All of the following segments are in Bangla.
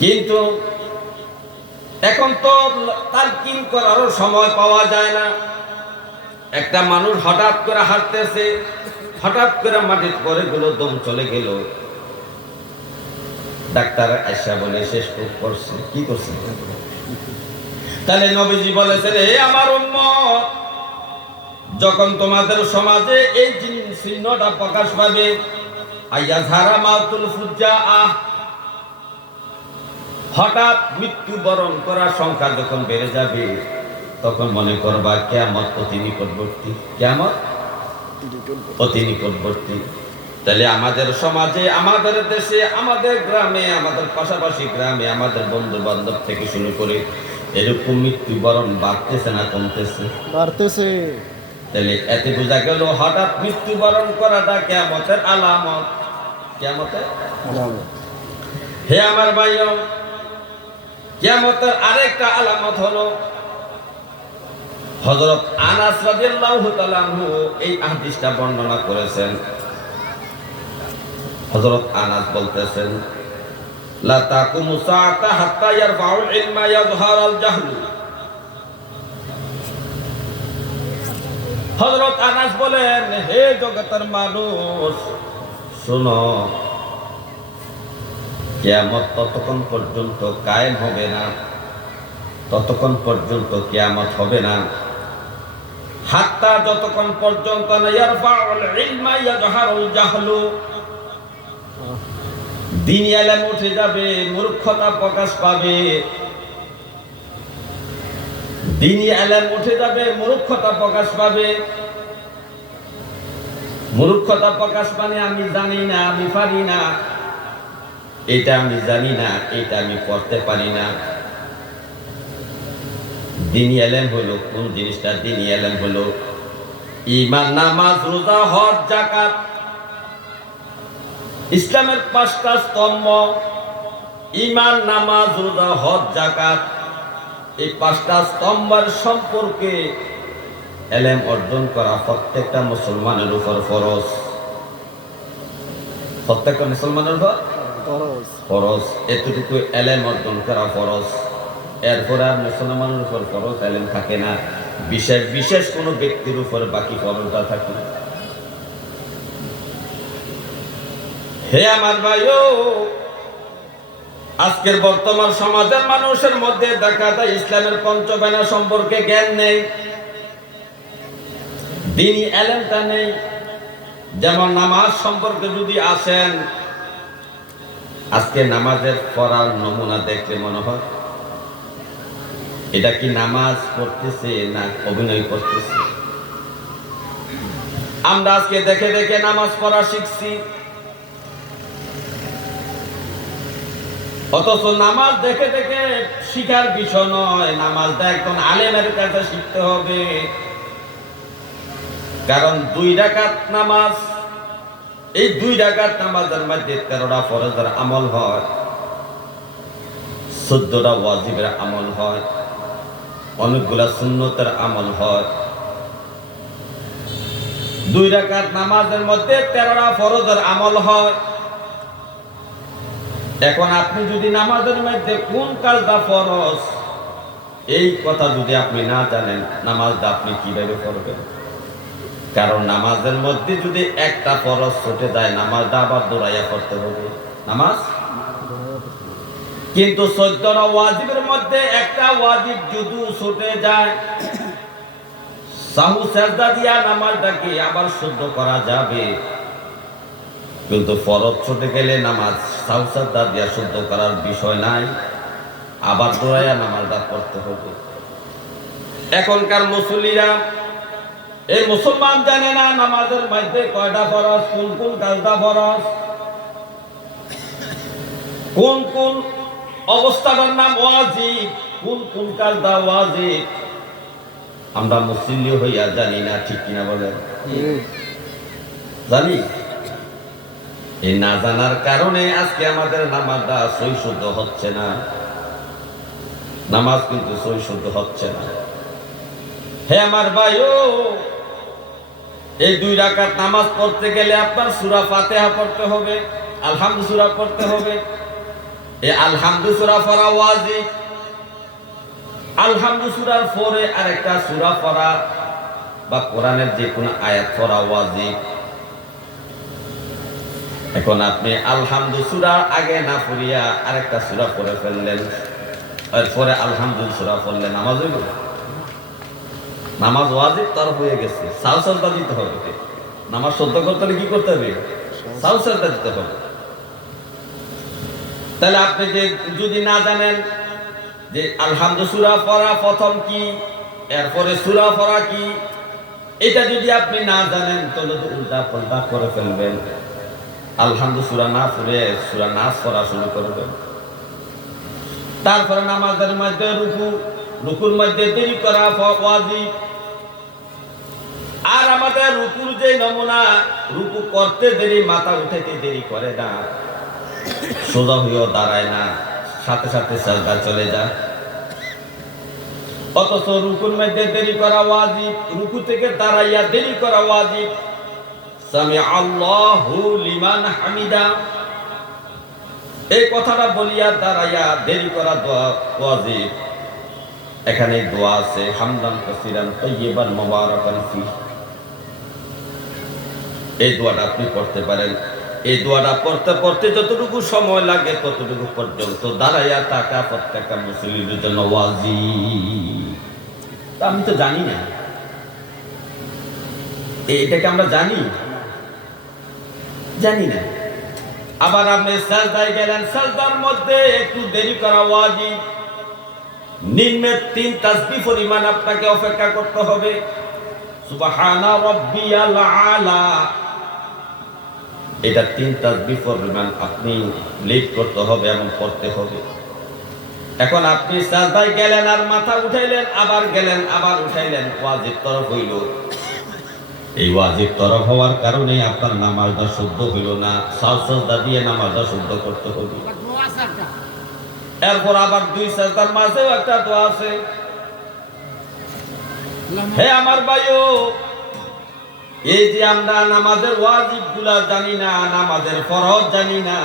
কিন্তু এখন তো তালকিন করারও সময় পাওয়া যায় না। একটা মানুষ হঠাৎ করে হাঁটতেছে, হঠাৎ করে মাটির পরে গুলো দম চলে গেল, ডাক্তার আয়সা বলে শেষ করছে, কি করছে? তাহলে নবীজি বলেছেন, হে আমার উম্মত, যখন তোমাদের সমাজে এই চিহ্নটা প্রকাশ পাবে, আইয়াজহারা মাউতুল ফুজ্জাআহ, হঠাৎ মৃত্যুবরণ করার সংখ্যা যখন বেড়ে যাবে, তখন মনে করবা কিয়ামত অতি নিকটবর্তী, কিয়ামত অতি নিকটবর্তী। তাহলে আমাদের সমাজে, আমাদের দেশে, আমাদের গ্রামে, আমাদের পাশাপাশি গ্রামে, আমাদের বন্ধু বান্ধব থেকে শুরু করে এরকম মৃত্যুবরণ বাড়তেছে না কমতেছে? বাড়তেছে। তাহলে এতে বোঝা গেল হঠাৎ মৃত্যুবরণ করাটা কিয়ামতের আলামত, কিয়ামতের আলামত। হে আমার ভাইও, কিয়ামতের আরেকটা আলামত হলো, হযরত আনাস রাদিয়াল্লাহু তাআলা আনহু এই হাদিসটা বর্ণনা করেছেন। হযরত আনাস বলতেছেন, লা তাকুমু সাআতা হাত্তা ইয়ারফাউল ইলমা ইয়াযহারাল জাহলু। হযরত আনাস বলেন, হে জগতের মানুষ শোনো, কিয়ামত ততক্ষণ পর্যন্ত কায়েম হবে না, ততক্ষণ পর্যন্ত কিয়ামত হবে না, হাত্তা যতক্ষণ পর্যন্ত না ইয়ারফাউল ইলমা ইয়াযহারুল জাহলু, দ্বীনি ইলম উঠে যাবে, মূর্খতা প্রকাশ পাবে। দ্বীনি ইলম উঠে যাবে, মূর্খতা প্রকাশ পাবে। মূর্খতা প্রকাশ মানে আমি জানি না, আমি পারি না, এটা আমি জানি না, এটা আমি করতে পারি না। দ্বীনি ইলম হলো কোন জিনিসটা? দ্বীনি ইলম হলো ঈমান, নামাজ, রোজা, হজ, যাকাত, ইসলামের 5টা স্তম্ভ। ঈমান, নামাজ, রোজা, হজ, যাকাত, এই 5টা স্তম্ভের সম্পর্কে ইলম অর্জন করা প্রত্যেকটা মুসলমানের উপর ফরজ। প্রত্যেকটা মুসলমানের উপর ফরজ, এতটুকু ইলম অর্জন করা ফরজ। এরপর আর মুসলমানের উপর ফরজ ইলম থাকে না, বিশেষ বিশেষ কোনো ব্যক্তির উপর বাকি ফরজটা থাকে না। হে আমার ভাইও, আজকের বর্তমান সমাজের মানুষের মধ্যে দেখা যায় ইসলামের পঞ্চবেনা সম্পর্কে জ্ঞান নেই, দ্বীনি ইলমটা নেই। যেমন নামাজ সম্পর্কে যদি আসেন, আজকে নামাজের পড়ার নমুনা দেখলে মনে হয় এটা কি নামাজ পড়তেছে না অভিনয় করতেছে? আমরা আজকে দেখে দেখে নামাজ পড়া শিখছি, অথচ নামাজ দেখে দেখে শিখার বিষয় নয়, নামাজটা একজন আলেমের কাছে শিখতে হবে। কারণ 2 রাকাত নামাজ, এই 2 রাকাত নামাজের মধ্যে 13টা ফরজের আমল হয়, 14টা ওয়াজিবের আমল হয়, অনেকগুলা সুন্নতের আমল হয়। 2 রাকাত নামাজের মধ্যে 13টা ফরজের আমল হয়। এখন আপনি যদি নামাজের মধ্যে কোন কাজটা ফরজ, এই কথা যদি আপনি না জানেন, নামাজটা আপনি কিভাবে পড়বেন? কারণ নামাজের মধ্যে যদি একটা ফরজ ছুটে যায়, নামাজটা আবার দৌড়াইয়া পড়তে হবে নামাজ। কিন্তু 14টা ওয়াজিবের মধ্যে একটা ওয়াজিব যদি ছুটে যায়, সাহু সাজদা দিয়া নামাজটাকে আবার শুদ্ধ করা যাবে। কিন্তু ফরজ ছুটে গেলে নামাজ সাহু সাজদা দিয়া শুদ্ধ করার বিষয় নাই, আবার দৌড়াইয়া নামাজটা পড়তে হবে। এখনকার মুসল্লিরা, এই মুসলমান জানে না নামাজের মধ্যে কয়টা ফরজ, কোন কোন কাজটা ফরজ, কোন কোন অবস্থাটার নাম ওয়াজিব, কোন কোন কাজটা ওয়াজিব। আমরা মুসল্লি হইয়া জানি না, ঠিক কিনা বলেন? জানি। এই না জানার কারণে আজকে আমাদের নামাজটা সই শুদ্ধ হচ্ছে না, নামাজ কিন্তু সই শুদ্ধ হচ্ছে না। হে আমার ভাইও, এই 2 রাকাত নামাজ পড়তে গেলে আপনার সূরা ফাতিহা পড়তে হবে, আলহামদুলিল্লাহ পড়তে হবে। এই আলহামদু সূরা পড়া ওয়াজিব। আলহামদু সূরার পরে আরেকটা সূরা পড়া বা কোরআনের যে কোনো আয়াত পড়া ওয়াজিব। এখন আপনি আলহামদু সূরার আগে না পড়িয়া আরেকটা সূরা পড়ে ফেললেন, এরপরে আলহামদু সূরা পড়লেন, নামাজ হইল? নামাজ ওয়াজিব তার হয়ে গেছে, সাউ সাজদা দিতে হবে। নামাজ শুদ্ধ করতে হলে কি করতে হবে? সাউ সাজদা দিতে হবে। তাহলে আপনি যে যদি না জানেন যে আলহামদু সূরা পড়া প্রথম কি, এরপরে সূরা পড়া কি, এটা যদি আপনি না জানেন তাহলে তো উল্টা পাল্টা করে ফেলবেন। আলহামদু সূরা না পড়ে সূরা নাস পড়া শুরু করবেন। তারপরে নামাজের মধ্যে রুকুর মধ্যে দেরি করা ওয়াজিব। আর আমাদের রুকুর যে নমুনা, রুকু করতে দেরি, মাথা উঠাইতে দেরি করে না, সোজা হইও দাঁড়ায় না, সাথে সাথে সাজদা চলে যায়। অথচ রুকুর মধ্যে দেরি করা ওয়াজিব, রুকু থেকে দাঁড়াইয়া দেরি করা ওয়াজিব। সামি আল্লাহু লিমান হামিদা, এই কথাটা বলিয়া দাঁড়াইয়া দেরি করা দোয়া ওয়াজিব। এখানে দোয়া আছে, হামদান কাসিরান তাইয়িবান মুবারাকান ফিহি। এই দোয়াটা আপনি পড়তে পারেন। এই দোয়াটা পড়তে পড়তে যতটুকু সময় লাগে ততটুকু পর্যন্ত দাঁড়াইয়া থাকা প্রত্যেকটা মুসলিমের জন্য ওয়াজিব। আমি তো জানি না, এটাকে আমরা জানি না। আবার আপনি সাজদায় গেলেন, সাজদার মধ্যে একটু দেরি করা ওয়াজিব। নিম্নে 3 তাসবিহ পরিমাণ আপনাকে অপেক্ষা করতে হবে। সুবহানা রাব্বিয়াল আলা, এটা 3 তাসবিহ পরিমাণ আপনি লিড করতে হবে এবং পড়তে হবে। এখন আপনি সাজদায় গেলেন আর মাথা উঠাইলেন, আবার গেলেন আবার উঠাইলেন, ওয়াজিব তরফ হইল। এই ওয়াজিব তরফ হওয়ার কারণে আপনার নামাজটা শুদ্ধ হইল না, সাজদা দিয়ে নামাজটা শুদ্ধ করতে হবে। এরপর আবার 2 সাজদার মাঝেও একটা দোয়া আছে। হে আমার ভাইও, এই যে আমরা নামাজের ওয়াজিব গুলা জানি না, নামাজের ফরজ জানি না,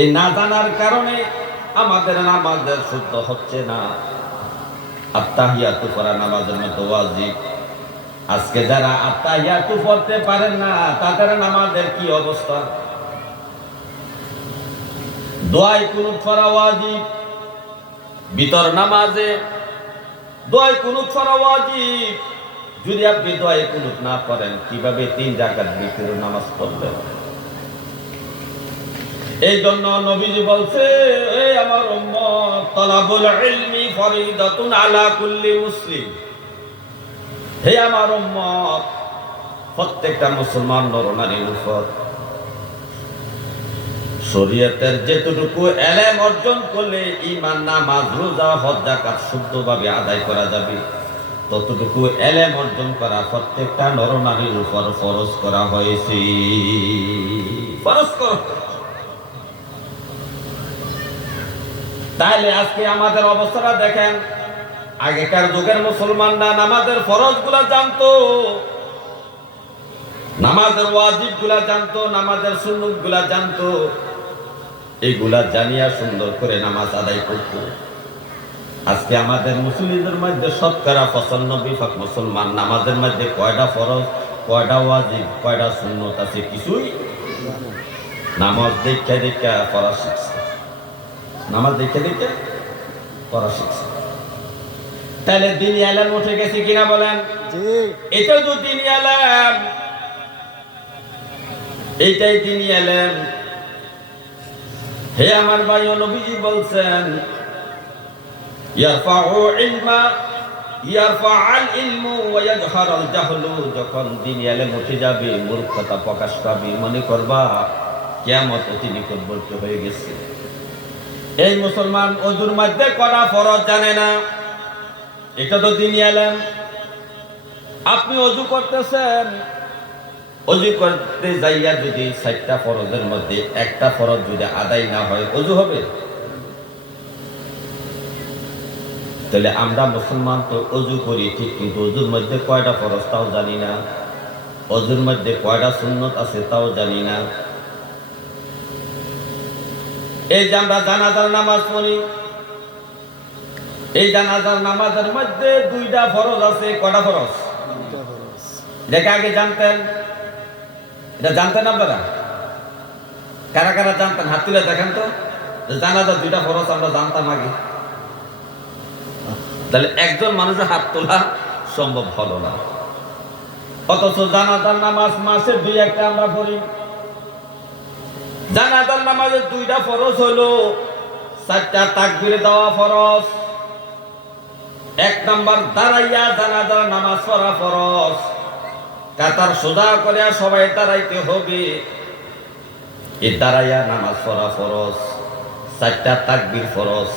এই না জানার কারণে আমাদের নামাজের শুদ্ধ হচ্ছে না। আত্তাহিয়াতু পড়া নামাজের মতো ওয়াজিব। আজকে যারা আত্তাহিয়াতু পড়তে পারেন না তাদের নামাজের কি অবস্থা? দোয়ায়ে কুনুত পড়া ওয়াজিব। ভিতর নামাজে দোয়ায়ে কুনুত পড়া ওয়াজিব। যদি আপনি দোয়ায়ে কুনুত না পড়েন কিভাবে 3 রাকাত ভিতরে নামাজ পড়বেন? এই জন্য নবীজি বলছে, এই আমার উম্মত, তালাবুল ইলমি ফরিদাতুন আলা কুল্লি মুসলিম। হে আমার উম্মত, প্রত্যেকটা মুসলমান নরনারীর উপর শরীয়তের যেটুকু ইলম অর্জন করলে ঈমান, নামাজ, রোজা, হজ, যাকাত শুদ্ধভাবে আদায় করা যাবে, ততটুকু ইলম অর্জন করা প্রত্যেকটা নরনারীর উপর ফরজ করা হয়েছে। ফরজ করা। তাহলে আজকে আমাদের অবস্থাটা দেখেন। আগেকার যুগের মুসলমানরা নামাজের ফরজ গুলা জানতো, নামাজের ওয়াজিব গুলা জানতো, নামাজের সুন্নত গুলা জানতো। এইগুলা জানিয়া সুন্দর করে নামাজ আদায় করতো। আজকে আমাদের মুসলিমদের মধ্যে শতকরা 95% মুসলমান নামাজের মধ্যে কয়টা ফরজ, কয়টা ওয়াজিব, কয়টা সুন্নত আছে কিছুই নামাজ দেখে দেখে পড়া শিখছে। নামাজ দেখে দেখে পড়া শিখছে। তাহলে দিন ইলম উঠে গেছে কিনা বলেন? এটাও তো দিন ইলম, এইটাই দিন ইলম। হে আমার ভাই, নবীজি বলছেন, যখন দিন ইলম উঠে যাবে, মূর্খতা প্রকাশ পাবে, মনে করবা কিয়ামত অতি নিকটবর্তী হয়ে গেছে। এই মুসলমান ওযুর মধ্যে করা ফরজ জানে না, এটা তো দিন ইলম। আপনি ওযু করতেছেন, ওযু করতে যাইয়া যদি 4টা ফরজের মধ্যে একটা ফরজ যদি আদায় না হয়, ওযু হবে? তাহলে আমরা মুসলমান তো ওযু করি ঠিক, কিন্তু ওযুর মধ্যে কয়টা ফরজ তাও জানি না, ওযুর মধ্যে কয়টা সুন্নত আছে তাও জানি না। এই যে আমরা জানাজার নামাজ পড়ি, এই জানাজার নামাজের মধ্যে দুইটা ফরজ আছে। কটা ফরজ? দেখে আগে জানতেন? এটা জানতেন আপনারা? কারা কারা জানতেন? হাত তুলে দেখেন তো। জানাজার দুইটা ফরজ আমরা জানতাম আগে। তাহলে একজন মানুষের হাত তোলা সম্ভব হলো না, অথচ জানাজার নামাজ মাসে দুই একটা আমরা পড়ি। জানাজার নামাজের দুইটা ফরজ হলো, চারটা তাকবীর দেওয়া ফরজ, এক নাম্বার দাঁড়াইয়া জানাজার নামাজ পড়া ফরজ, কাতার সোজা করে সবাই দাঁড়াইতে হবে, এই দাঁড়াইয়া নামাজ পড়া ফরজ, চারটা তাকবীর ফরজ।